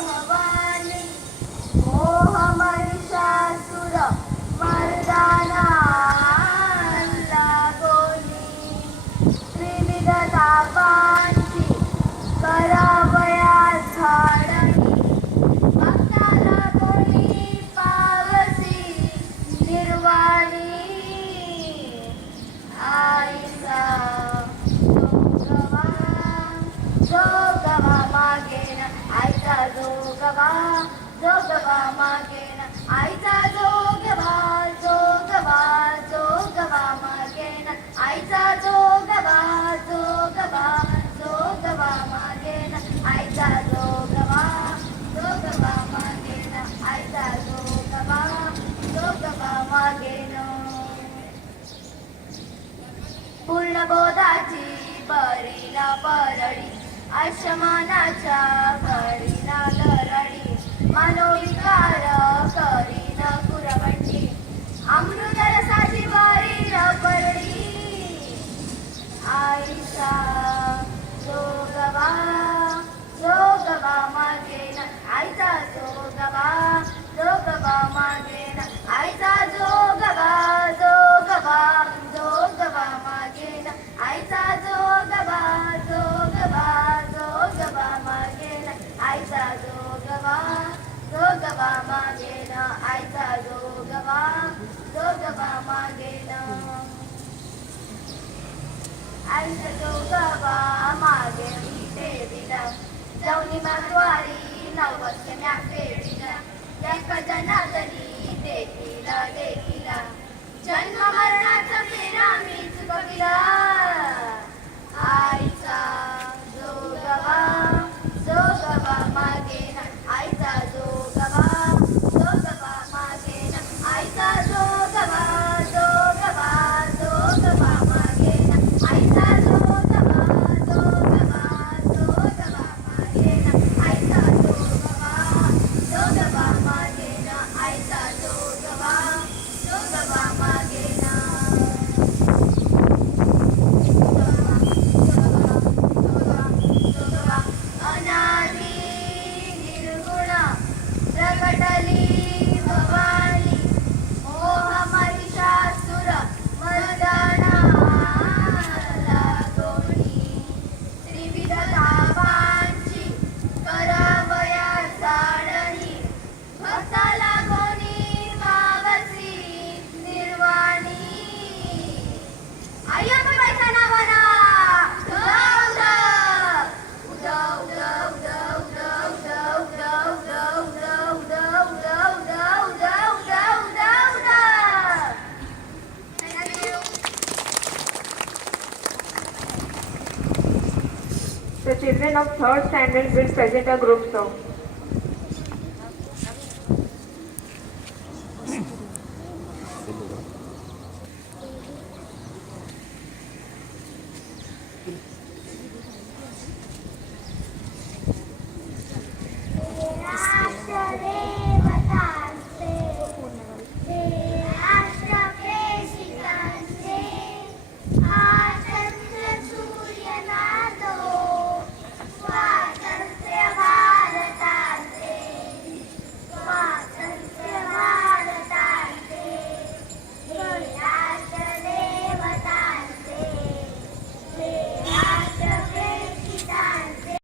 भवानी मोह महिषासुर मर्दाना लागोनी त्रिविध तापांची करावया झाडणी भक्ताला कोणी पावसी निर्वाणी आईचा जोगवा मागेन आईचा जोगवा जोगवा मागेन आईचा जोगवा जोगवा जोगवा मागेन आईचा जोगवा जोगवा जोगवा मागेन आईचा जोगवा जोगवा मागेन आईचा जोगवा जोगवा मागेन पूर्ण बोधाची बरीला परडी आशमानाच्या बळीला लरडी मनोविकार करीन कुरवंडी अमृत रसाची बरील परडी आईचा जोगवा जोगवा मागेन आईचा जोगवा जोगवा मागेन आईचा जोगवा जोगवा जोगवा मागेन आईचा जोगवा जोगवा जोगवा मागेन आईचा जोगवा जोगवा मागेन आईचा जोगवा जोगवा मागेन आईचा जोगवा मागेन देवीला जाऊनी मागवारी नवस्य म्या फेडीला एका जनादनी देखीला देखीला जन्म मरणाचा फेरा मी चुकविला आईचा जोगवा जोगवा मागेन आईचा जोगवा जोगवा मागेन आईचा जोगवा जोगवा जोगवा मागेन आईचा जोगवा जोगवा जोगवा मागेन आईचा जोगवा जोगवा मागेन आईचा जोगवा जोगवा मागेन अनादि निर्गुण प्रकटली भवानी मोह महिषासुर मर्दाना लागोनी त्रिविध तापांची करावया झाडणी भक्ताला कोणी मावसी निर्वाणी आय्या बाबाच्या नावाना The children of third standard will present a group song.